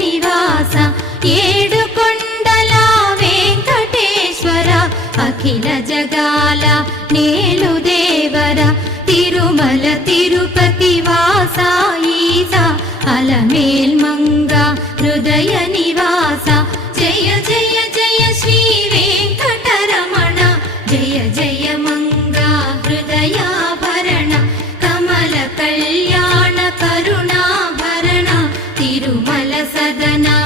నివాస ఏడుకొండల వెంకటేశ్వర అఖిల జగాల నేలు దేవర తిరుమల తిరుపతి వాస ఈస అలమేల్ మంగ హృదయ నివాస జయ జయ జయ శ్రీ వెంకటరమణ జయ జయ మంగ హృదయాభరణ కమల కళ్యాణ కరుణాభరణ తిరుమల సదనా